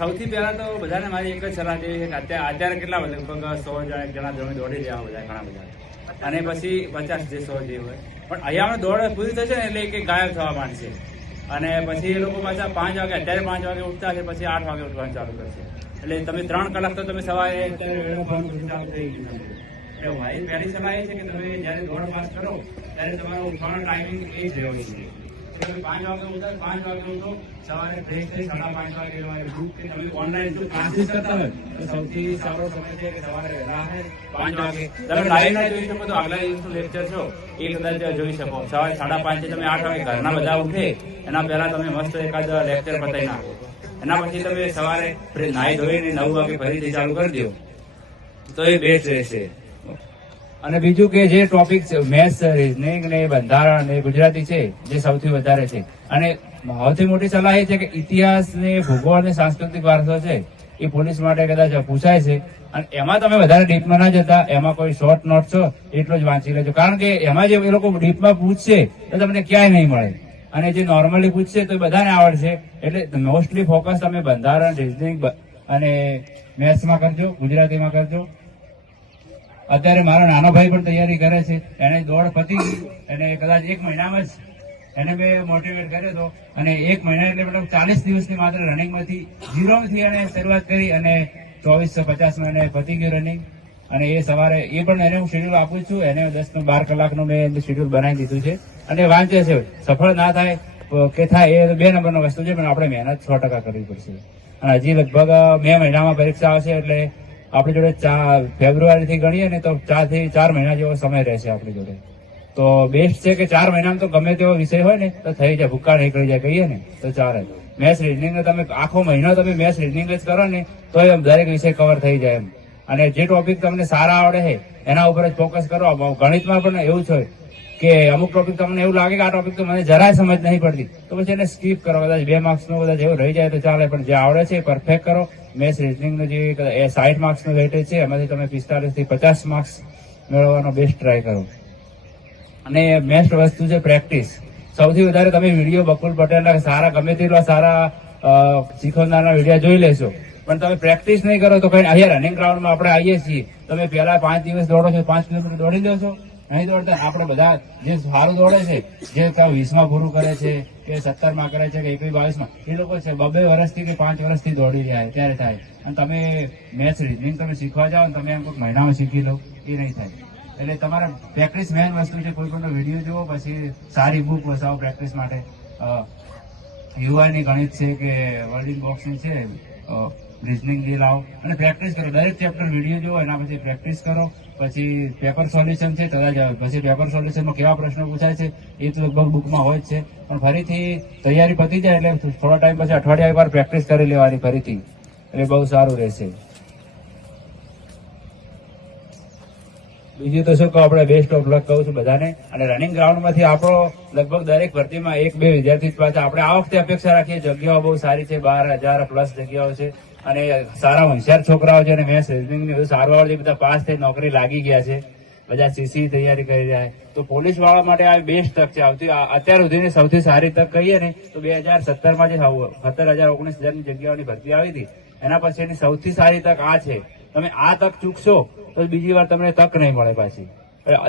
સૌથી પહેલા તો બધાને મારી એક જ સલાહ છે કે અત્યારે કેટલા લગભગ 100 જણા દોડી રહ્યા બધા ઘણા બધા, અને પછી 50 જે 100 જે હોય, પણ અહીંયા દોડ પૂરી થશે ને એટલે કે ગાયબ થવા માંડશે. અને પછી એ લોકો પાછા 5 વાગે, અત્યારે 5 વાગે ઉઠતા છે, પછી 8 વાગે ઉઠવાનું ચાલુ કરશે. એટલે તમે 3 કલાક તો તમે સવારે ચાલુ થઈ ગયું. એટલે મારી પહેલી સલાહ એ છે કે તમે જયારે દોડ પાસ કરો ત્યારે તમારો ઉઠવાનો ટાઈમિંગ એ જ રહેવો જોઈએ. 5 વાગે ઉઠો, 5 વાગે ઉઠો, સવારે ફ્રેશ થઈ 5:30 વાગે તમે ઓનલાઈન જો ક્લાસીસ કરતા હોય તો સૌથી સારો સમય છે કે સવારે વહેલા 5 વાગે તમે લાઈવ ના જોઈ શકો તો આગલા દિવસનું લેક્ચર છો એ કદાચ જોઈ શકો. સવારે 5:30 તમે 8 વાગે ઘરના બધા ઉઠે એના પહેલા તમે મસ્ત એકાદ લેક્ચર પતાવી નાખો. એના પછી તમે સવારે નાહી ધોઈને 9 વાગે ફરીથી ચાલુ કરી દો તો એ બેસ્ટ રહેશે. અને બીજું કે જે ટોપિક મેથ્સ, રીઝનિંગ ને બંધારણ ને ગુજરાતી છે જે સૌથી વધારે છે, અને સૌથી મોટી સલાહ એ છે કે ઇતિહાસ ને ભૂગોળ ને સાંસ્કૃતિક વારસો છે એ પોલીસ માટે કદાચ પૂછાય છે, અને એમાં તમે વધારે ડીપમાં ના જતા, એમાં કોઈ શોર્ટ નોટ છો એટલો જ વાંચી લેજો, કારણ કે એમાં જે એ લોકો ડીપમાં પૂછશે તો તમને ક્યાંય નહીં મળે, અને જે નોર્મલી પૂછશે તો બધાને આવડશે. એટલે મોસ્ટલી ફોકસ તમે બંધારણ, રીઝનિંગ અને મેથ્સમાં કરજો, ગુજરાતીમાં કરજો. અત્યારે મારો નાનો ભાઈ પણ તૈયારી કરે છે, એને દોડ પતી ગઈ, એને કદાચ 1 મહિનામાં જ એને મેં મોટિવેટ કર્યો હતો, અને 1 મહિના એટલે મતલબ 40 દિવસની માત્ર રનિંગમાંથી 0થી એને શરૂઆત કરી, અને 2450માં એને પતી ગયું રનિંગ. અને એ સવારે એ પણ એને હું શેડ્યુલ આપું છું, એને 10-12 કલાકનું મેં શેડ્યુલ બનાવી દીધું છે, અને વાંચે છે. સફળ ના થાય કે થાય એ 2 નંબરનો વસ્તુ છે, પણ આપણે મહેનત 100% કરવી પડશે. અને હજી લગભગ મે મહિનામાં પરીક્ષા આવશે, એટલે આપણી જોડે ફેબ્રુઆરી થી ગણીએ ને તો 4 થી 4 મહિના જેવો સમય રહેશે આપણી જોડે. તો બેસ્ટ છે કે 4 મહિનામાં તો ગમે તેવો વિષય હોય ને તો થઈ જાય, ભૂક્કા નીકળી જાય કહીએ ને તો ચાલે. મેથ્સ રીઝનિંગ તમે આખો મહિનો તમે મેથ્સ રીઝનિંગ જ કરો ને તો દરેક વિષય કવર થઈ જાય એમ. અને જે ટોપિક તમને સારા આવડે છે એના ઉપર જ ફોકસ કરો. ગણિતમાં પણ એવું જ હોય કે અમુક ટોપિક તમને એવું લાગે કે આ ટોપિક તો મને જરાય સમજ નહીં પડતી, તો પછી એને સ્કીપ કરો. કદાચ 2 માર્ક્સનું કદાચ એવું રહી જાય તો ચાલે, પણ જે આવડે છે એ પરફેક્ટ કરો. મેથ્સ રીઝનિંગનું જે 60 માર્ક્સનું વેટેજ છે એમાંથી તમે 45 થી 50 માર્ક્સ મેળવવાનો બેસ્ટ ટ્રાય કરો. અને બેસ્ટ વસ્તુ છે પ્રેક્ટિસ. સૌથી વધારે તમે વિડીયો બકુલ પટેલના સારા, ગમે તેટલા સારા શીખવનારના વિડીયો જોઈ લેશો, પણ તમે પ્રેક્ટિસ નહીં કરો તો કઈ. અહીંયા રનિંગ ગ્રાઉન્ડમાં આપણે આવીએ છીએ, તમે પહેલા 5 દિવસ દોડો છો, 5 કિલોમીટર દોડી લો છો, નહીં દોડતા. આપણે બધા જે સારું દોડે છે, જે 20માં પૂરું કરે છે કે 17માં કરે છે કે 21-22માં, એ લોકો છે 2 વર્ષથી કે 5 વર્ષથી દોડી રહ્યા ત્યારે થાય. અને તમે મેથ્સ રીઝનિંગ તમે શીખવા જાઓ ને તમે એમ કોઈ મહિનામાં શીખી લો, એ નહીં થાય. એટલે તમારે પ્રેક્ટિસ મેઇન વસ્તુ છે. કોઈ પણ વિડીયો જુઓ, પછી સારી બુક વસાવો પ્રેક્ટિસ માટે. યુઆઈની ગણિત છે કે વર્ડિંગ બોક્સની છે, રીઝનિંગ ડી લાવો અને પ્રેક્ટિસ કરો. દરેક ચેપ્ટર વિડીયો જુઓ, એના પછી પ્રેક્ટિસ કરો. પછી પેપર સોલ્યુશન છે, પછી પેપર સોલ્યુશનમાં કેવા પ્રશ્નો પૂછાય છે એ તો લગભગ બુકમાં હોય જ છે, પણ ફરીથી તૈયારી પતી જાય એટલે થોડા ટાઈમ પછી અઠવાડિયા એકવાર પ્રેક્ટિસ કરી લેવાની ફરીથી, એટલે બહુ સારું રહેશે. બીજું તો શું કહું, આપણે બેસ્ટ ઓફ લક કહું છું બધાને. અને રનિંગ ગ્રાઉન્ડમાંથી આપણો લગભગ દરેક ભરતીમાં 1-2 વિદ્યાર્થી પાછા આપણે આ વખતે અપેક્ષા રાખીએ. જગ્યાઓ બહુ સારી છે, 12,000+ જગ્યાઓ છે, અને સારા હોશિયાર છોકરાઓ છે, અને મેથ્સ રીઝનિંગ બધું સારું આવડે, બધા પાસ થઈ નોકરી લાગી ગયા છે, બધા સીસી તૈયારી કરી રહ્યા છે. તો પોલીસ વાળા માટે આ બેસ્ટ તક છે. અત્યાર સુધીની સૌથી સારી તક કહીએ ને તો 2017માં જે 17,000-19,000ની જગ્યાઓની ભરતી આવી હતી એના પછીની સૌથી સારી તક આ છે. તમે આ તક ચૂકશો તો બીજી વાર તમને તક નહીં મળે પાછી.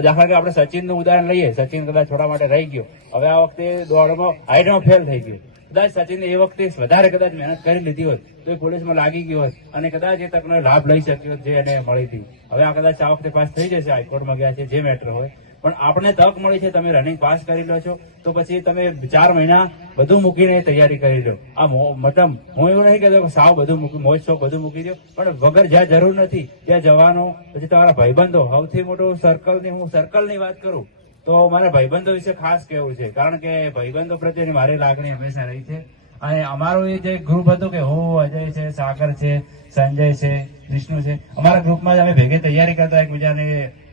દાખલા કે આપણે સચિનનું ઉદાહરણ લઈએ, સચિન કદાચ થોડા માટે રહી ગયો, હવે આ વખતે દોડમાં હાઈટમાં ફેલ થઈ ગયો. કદાચ સચિને એ વખતે વધારે કદાચ મહેનત કરી લીધી હોત તો એ પોલીસમાં લાગી ગયો હોત, અને કદાચ એ તકનો લાભ લઈ શક્યો જે એને મળી હતી. હવે આ કદાચ આ વખતે પાસ થઈ જશે, હાઈકોર્ટમાં ગયા છે, જે મેટર હોય, પણ આપણે તક મળી છે. તમે રનિંગ પાસ કરી લો છો તો પછી તમે 4 મહિના બધું મૂકીને તૈયારી કરી લો. આ મતલબ હું એવું નહીં કહેતો કે સાવ બધું મૂકી, મોજ શોખ બધું મૂકી દો, પણ વગર જ્યાં જરૂર નથી ત્યાં જવાનો. પછી તમારા ભાઈબંધો, સૌથી મોટું હું સર્કલની વાત કરું તો મારા ભાઈબંધો વિશે ખાસ કહેવું છે, કારણ કે ભાઈબંધો પ્રત્યેની મારી લાગણી હંમેશા રહી છે. અને અમારું એ જે ગ્રુપ હતું કે હું, અજય છે, સાગર છે, સંજય છે, વિષ્ણુ છે, અમારા ગ્રુપમાં જ અમે ભેગે તૈયારી કરતા, એકબીજાને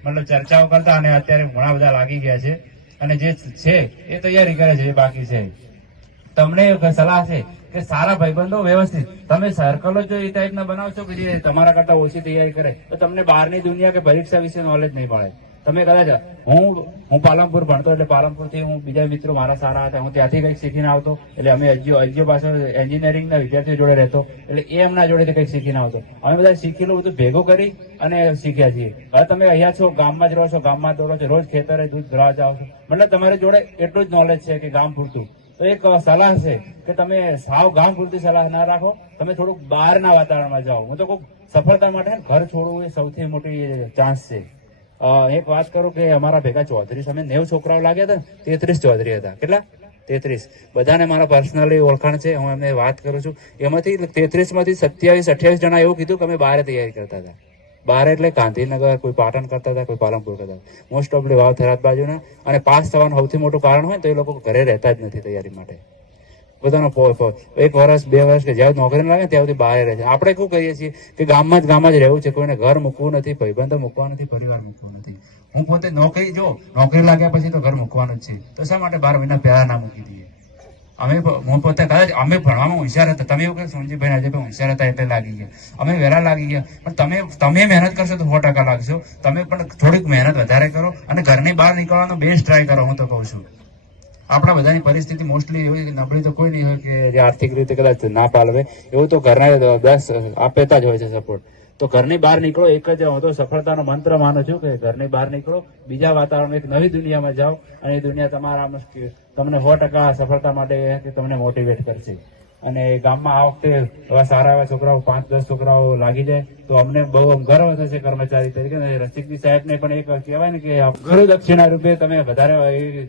મતલબ ચર્ચાઓ કરતા, અને અત્યારે ઘણા બધા લાગી ગયા છે, અને જે છે એ તૈયારી કરે છે, એ બાકી છે. તમને સલાહ છે કે સારા ભાઈબંધો વ્યવસ્થિત તમે સર્કલો જો એ ટાઈપના બનાવશો કે જે તમારા કરતા ઓછી તૈયારી કરે તો તમને બહારની દુનિયા કે પરીક્ષા વિશે નોલેજ નહીં મળે. તમે કદાચ હું પાલનપુર ભણતો એટલે પાલનપુરથી હું બીજા મિત્રો મારા સારા હતા, હું ત્યાંથી કંઈક શીખીને આવતો, એટલે અમે અજ્યો પાછળ એન્જિનિયરિંગના વિદ્યાર્થીઓ જોડે રહેતો, એટલે એ એમના જોડેથી કંઈક શીખીને આવતો. અમે બધા શીખેલું બધું ભેગું કરી અને શીખ્યા છીએ. હવે તમે અહીંયા છો, ગામમાં જ રહો છો, ગામમાં દોડો છો, રોજ ખેતરે દૂધ ભરવા જાઓ છો, મતલબ તમારી જોડે એટલું જ નોલેજ છે કે ગામ પૂરતું. તો એક સલાહ છે કે તમે સાવ ગામ પૂરતી સલાહ ના રાખો, તમે થોડુંક બહારના વાતાવરણમાં જાઓ. હું તો કહું સફળતા માટે ઘર છોડવું એ સૌથી મોટી ચાન્સ છે. એક વાત કરું કે અમારા ભેગા ચૌધરી અમે 90 છોકરાઓ લાગ્યા હતા, 33 ચૌધરી હતા. કેટલા? 33. બધાને મારા પર્સનલી ઓળખાણ છે, હું એમને વાત કરું છું. એમાંથી 33 માંથી 27-28 જણા એવું કીધું કે અમે બહાર તૈયારી કરતા હતા. બહાર એટલે ગાંધીનગર, કોઈ પાટણ કરતા હતા, કોઈ પાલનપુર કરતા હતા, મોસ્ટ ઓફલી વાવ થરાદ બાજુના. અને પાસ થવાનું સૌથી મોટું કારણ હોય તો એ લોકો ઘરે રહેતા જ નથી તૈયારી માટે. પોતાનો 1 વર્ષ 2 વર્ષ કે જ્યાં નોકરી લાગે ત્યાં સુધી બહાર રહે છે. આપણે શું કરીએ છીએ કે ગામમાં જ રહેવું છે, કોઈને ઘર મૂકવું નથી, ભાઈબંધો મૂકવા નથી, પરિવાર મૂકવું નથી. હું પોતે નોકરી લાગ્યા પછી તો ઘર મૂકવાનું જ છે, તો શા માટે 12 મહિના પહેલા ના મૂકી દઈએ? હું પોતે કદાચ અમે ભણવામાં હોશિયાર હતા, તમે એવું કે સોનજીભાઈ આજે હોશિયાર હતા એટલે લાગી ગયા, અમે વહેલા લાગી ગયા. પણ તમે મહેનત કરશો તો 100% લાગશો. તમે પણ થોડીક મહેનત વધારે કરો અને ઘરની બહાર નીકળવાનો બેસ્ટ ટ્રાય કરો. હું તો કહું છું આપણા બધાની પરિસ્થિતિ મોસ્ટલી એવી નબળી તો કોઈ નહીં હોય કે જે આર્થિક રીતે કદાચ ના પાલવે, એવું તો ઘરના 10 આપેતા જ હોય છે સપોર્ટ. તો ઘરની બહાર નીકળો, એક જ હું તો સફળતાનો મંત્ર માનું છું કે ઘરની બહાર નીકળો, બીજા વાતાવરણ, એક નવી દુનિયામાં જાઓ અને એ દુનિયા તમને 100% સફળતા માટે તમને મોટિવેટ કરશે. અને ગામમાં આ વખતે એવા સારા એવા છોકરાઓ 5-10 છોકરાઓ લાગી જાય તો અમને બહુ ગર્વ થશે કર્મચારી તરીકે. રસિકજી સાહેબને પણ એક કહેવાય ને કે ગુરુ દક્ષિણા રૂપે તમે વધારે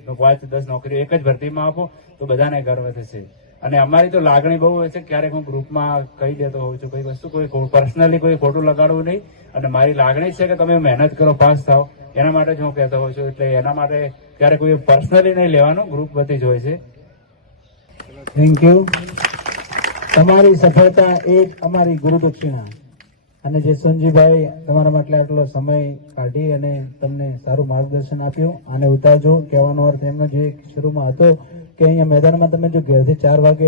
5-10 નોકરી એક જ ભરતીમાં આપો તો બધાને ગર્વ થશે. અને અમારી તો લાગણી બહુ હોય છે, ક્યારેક હું ગ્રુપમાં કહી દેતો હોઉં છું, કઈ વસ્તુ કોઈ પર્સનલી કોઈ ખોટું લગાડવું નહીં. અને મારી લાગણી છે કે તમે મહેનત કરો, પાસ થાવ, એના માટે જ હું કહેતો હોઉં છું. એટલે એના માટે ક્યારેક કોઈ પર્સનલી નહીં લેવાનું, ગ્રુપ વતી જ હોય છે. Thank you. તમારી સફળતા એ જ અમારી ગુરુ દક્ષિણા. અને જે સંજીભાઈ તમારા માટે આટલો સમય કાઢી અને તમને સારું માર્ગદર્શન આપ્યું અને ઉતારજો. કહેવાનો અર્થ એમનો જે શરૂમાં હતો કે અહીંયા મેદાનમાં તમે જો ઘરથી 4 વાગે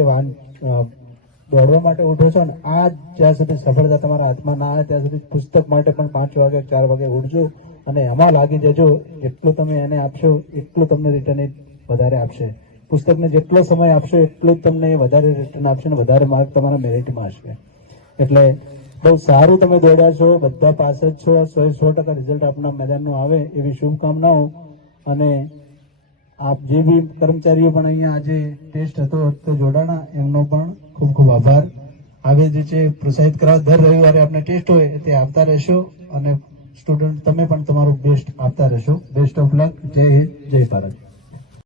દોડવા માટે ઉઠો છો ને, આ જ્યાં સુધી સફળતા તમારા હાથમાં ના આવે ત્યાં સુધી પુસ્તક માટે પણ 5 વાગે 4 વાગે ઉઠજો અને એમાં લાગી જજો. જેટલું તમે એને આપશો એટલું તમને રિટર્ન વધારે આપશે. પુસ્તકને જેટલો સમય આપશો એટલું જ તમને વધારે રિટર્ન આપશે અને વધારે માર્ક તમારા મેરિટમાં હશે. એટલે બહુ સારું તમે દોડ્યા છો, બધા પાસ જ છો. 100% રિઝલ્ટ આપના મેદાનનું આવે એવી શુભકામનાઓ. અને આપ જે બી કર્મચારીઓ પણ અહીંયા આજે ટેસ્ટ હતો તો જોડાણા, એમનો પણ ખૂબ ખૂબ આભાર. હવે જે છે પ્રોત્સાહિત કરવા દર રવિવારે આપણે ટેસ્ટ હોય તે આપતા રહેશો અને સ્ટુડન્ટ તમે પણ તમારું બેસ્ટ આપતા રહેશો. Best of luck. જય હિન્દ, જય ભારત.